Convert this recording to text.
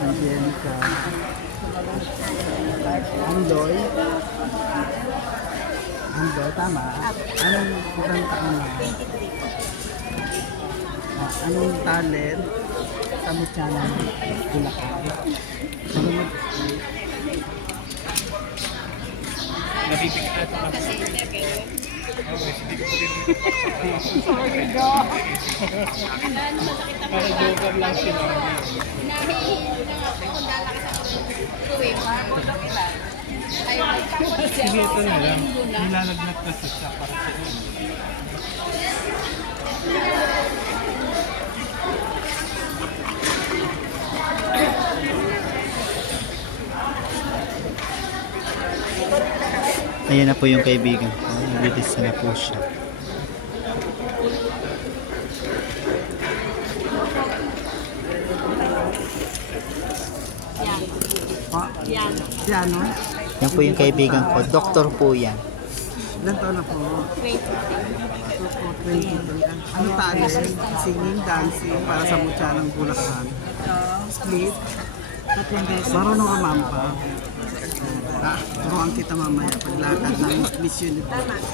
Angelica. Andoy. Andoy, tama. Anong ilang taon na? 23. Anong talent sa mutya ng Bulacan? Ano mo? Nabibigyan natin lang. Sorry, go. Para joker lang si Mami. Nahihiyo lang ako kung lalaki sa tuwing. Sige, ito na lang. Nilalagnat kasi siya para sa inyo. Ayan na po yung kaibigan ko. Nabilis na po siya. Yan. Piano? Yan po yung kaibigan ko. Doktor po yan. Ilan taon na po? 20. 20. Ano talent? Singing, dancing para sa mutya ng Bulacan? Split? Marunong ka mampa? Turuan kita mamaya paglakad ng Miss Universe.